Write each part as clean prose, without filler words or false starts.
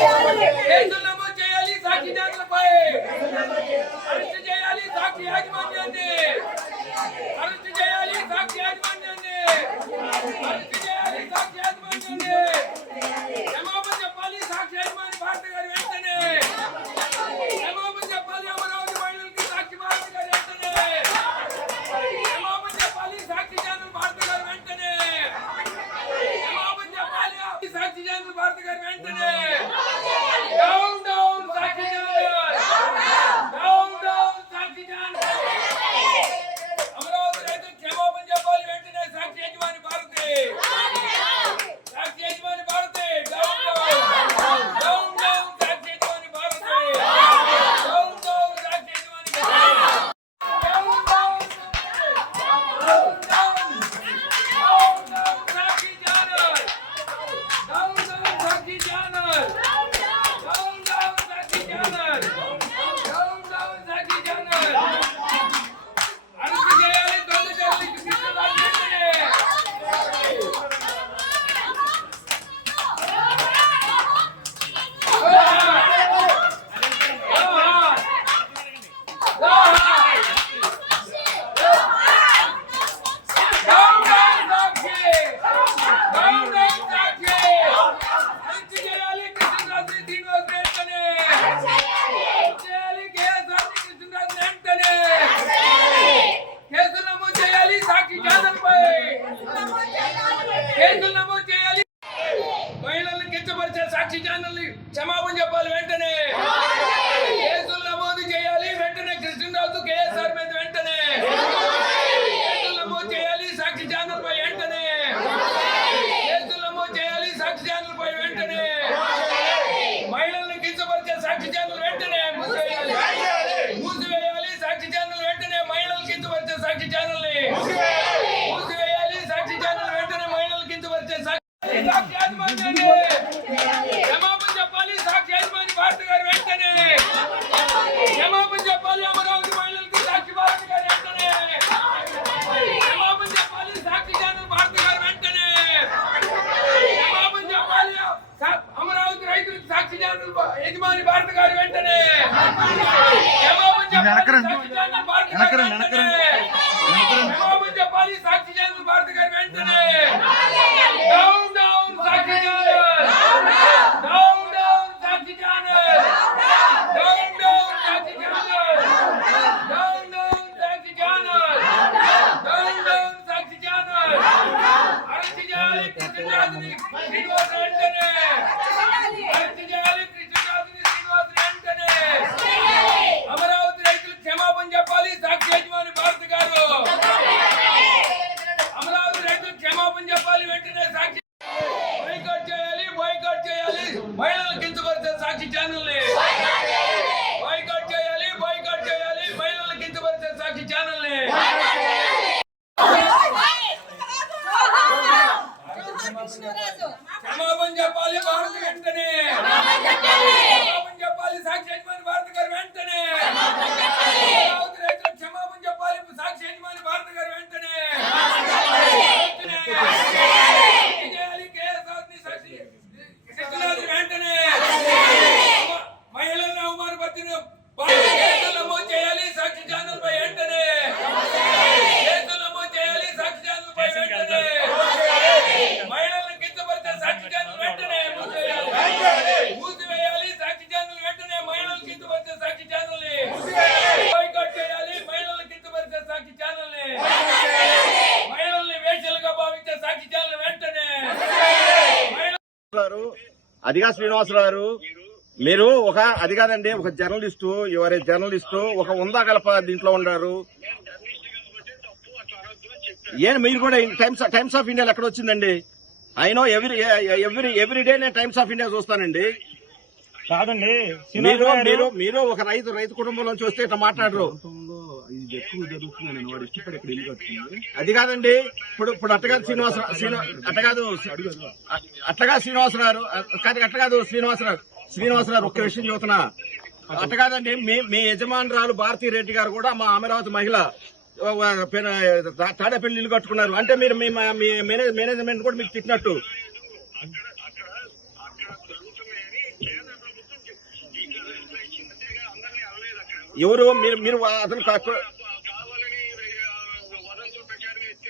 కేసులు నమోదు చేయాలి, సాక్షిదారులపై అరెస్ట్ చేయాలి, సాక్షి యాజమాన్యాన్ని అరెస్ట్ చేయాలి, సాక్షి యాజమాన్యాన్ని అరెస్ట్ చేయాలి, సాక్షి యాజమాన్యాన్ని క్షమాపణ చెప్పాలి, సాక్షి యాజమాన్య భారత గారు వెంటనే క్షమాపణ చెప్పాలి, అమరావతి మహిళలకి సాక్షి భారత గారు వెంటనే క్షమాపణ చెప్పాలి, సాక్షి ఛానల్ భారత గారు వెంటనే క్షమాపణ చెప్పాలి, సాక్షి ఛానల్ భారత గారు వెంటనే down down Sakshi channel down down Sakshi channel Amaravati రైతులకు క్షమాపణ చెప్పాలి వెంటనే సాక్షి యజమాని భారతి సాక్షి యజమాని Bharati down down down down Sakshi యజమాని భారతి డౌన్ డౌన్ సాక్షి యజమాని down down down down Sakshi channel down down Sakshi channel down down Sakshi channel down down Sakshi channel arrest చేయాలి, దొంగ జర్నలిస్ట్ కృష్ణరాజు వెంటనే down down Sakshi down down Sakshi arrest చేయాలి, కృష్ణరాజు శ్రీనివాస్ వెంటనే అరెస్ట్ చేయాలి, కేఎస్ఆర్ కృష్ణరాజు వెంటనే కేసులు నమోదు చేయాలి, సాక్షి ఛానల్ పై కేసులు నమోదు చేయాలి, మహిళలను కించపరిచే సాక్షి ఛానల్ క్షమాపణ చెప్పాలి వెంటనే కేసులు నమోదు చేయాలి వెంటనే కృష్ణరాజు కేఎస్ఆర్ మీద వెంటనే కేసులు నమోదు చేయాలి, సాక్షి ఛానల్ పై వెంటనే కేసులు నమోదు చేయాలి, సాక్షి ఛానల్ పై వెంటనే మహిళలను కించపరిచే సాక్షి ఛానల్ వెంటనే మూసివేయాలి, సాక్షి ఛానల్ వెంటనే మహిళలు కించపరిచే సాక్షి ఛానల్ ని మూసివేయాలి, సాక్షి ఛానల్ వెంటనే మహిళలు కించపరిచే సాక్షి యాజమాన్యాన్ని క్షమాపణ చెప్పాలి, సాక్షి యాజమాన్య భారత గారు వెంటనే క్షమాపణ చెప్పాలి, అమరావతి మహిళలకి సాక్షి భారత గారు వెంటనే క్షమాపణ చెప్పాలి, సాక్షి ఛానల్ భారత గారు వెంటనే క్షమాపణ చెప్పాలి, అమరావతి రైతులకు సాక్షి ఛానల్ యజమాని భారత గారు వెంటనే క్షమాపణ చెప్పాలి, సాక్షి ఛానల్ భారత గారు వెంటనే క్షమాపణ చెప్పాలి, సాక్షి ఛానల్ భారత గారు వెంటనే down down Sakshi channel down down Sakshi channel down down Sakshi channel down down Sakshi channel down down Sakshi channel arrest చేయాలి, కృష్ణరాజుని శ్రీనివాస్ వెంటనే అరెస్ట్ చేయాలి, కృష్ణరాజుని శ్రీనివాస్ వెంటనే అమరావతి రైతులకు క్షమాపణ చెప్పాలి, సాక్షి యజమాని భారత గారు అమరావతి రైతులకు క్షమాపణ చెప్పాలి వెంటనే సాక్షి బాయ్కాట్ చేయాలి, బాయ్కాట్ చేయాలి, మహిళలు కించపరిచే సాక్షి ఛానల్ ని బాయ్కాట్ చేయాలి, బాయ్కాట్ చేయాలి, మహిళలు కించపరిచే సాక్షి ఛానల్ ని క్షమాపణ చెప్పాలి, భారత వెంటనే క్షమాపణ చెప్పాలి, సాక్షి యజమాని భారత గారు వెంటనే అమరావతి రైతులకు క్షమాపణ చెప్పాలి, సాక్షి యజమాని భారత గారు వెంటనే చేయాలి, కేఎస్ఆర్ ని సాక్షి కృష్ణరాజు వెంటనే మహిళలను అవమానపరిచిన కేసులు నమోదు చేయాలి, సాక్షి ఛానల్ పై వెంటనే కేసులు నమోదు చేయాలి, సాక్షి ఛానల్ పై వెంటనే మహిళలను కించపరిచే సాక్షి ఛానల్ వెంటనే మూసివేయాలి, సాక్షి ఛానల్ వెంటనే మహిళలు కించపరిచే సాక్షి ఛానల్ ని బాయ్కాట్ చేయాలి, మహిళలు కించపరిచే సాక్షి ఛానల్ ని మహిళల్ని వేశ్యలుగా భావించే సాక్షి ఛానల్ వెంటనే అదిగా శ్రీనివాసరావు గారు, మీరు అది కాదండి, ఒక జర్నలిస్టు, ఎవరే జర్నలిస్టు, ఒక ఉందా గలప దీంట్లో ఉన్నారు. మీరు కూడా టైమ్స్ ఆఫ్ ఇండియాలో ఎక్కడ వచ్చిందండి? అయినో ఎవ్రీ డే నేను టైమ్స్ ఆఫ్ ఇండియా చూస్తానండి. కాదండి, మీరు ఒక రైతు కుటుంబంలో వస్తే ఇట్లా మాట్లాడరు. అది కాదండి, ఇప్పుడు అట్టగాదు శ్రీనివాసరావు ఒక్క విషయం చెబుతున్నా. అట్ట కాదండి, మీ యజమానురాలు భారతీ రెడ్డి గారు కూడా మా అమరావతి మహిళ తాడేపల్లి ఇల్లు కట్టుకున్నారు అంటే మీరు మీ మేనేజ్మెంట్ కూడా మీకు తిట్టినట్టు. ఎవరు మీరు అతను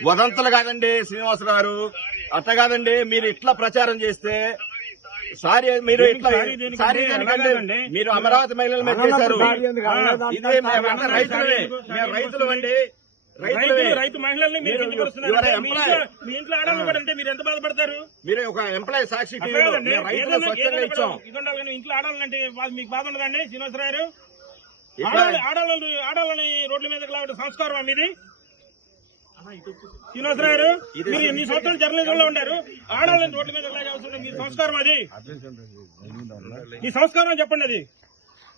వదంతులు కాదండి శ్రీనివాసరావు గారు, అట్లా కాదండి. మీరు ఇట్లా ప్రచారం చేస్తే సారీ, మీరు ఇట్లా సారీ దానికండి. మీరు అమరావతి మహిళల మీద చేశారు. ఇదే మేమంతా రైతులమే, మేము రైతులు అండి. రైతు మహిళల్ని మీరు మీ ఇంట్లో ఆడాలని కూడా అంటే మీరు ఎంత బాధపడతారు? మీరు ఒక ఎంప్లాయీ సాక్షి టీవీలో రైతులు స్వచ్ఛంగా ఇచ్చాం. ఇది ఉండాలి, ఇంట్లో ఆడాలంటే మీకు బాధ ఉండదండి శ్రీనివాసరావు గారు? ఆడాలని రోడ్ల మీదకి లాగడం సంస్కారం మీది శ్రీనివాసరావు గారు? మీరు ఎన్ని సంవత్సరాలు జర్నలిజంలో ఉండారు, ఆడాలని రోడ్ల మీద లాగాల్సిన మీ సంస్కారం అది? మీ సంస్కారం చెప్పండి అది.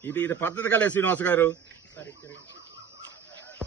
ఇది పద్ధతి కలే శ్రీనివాస్ గారు.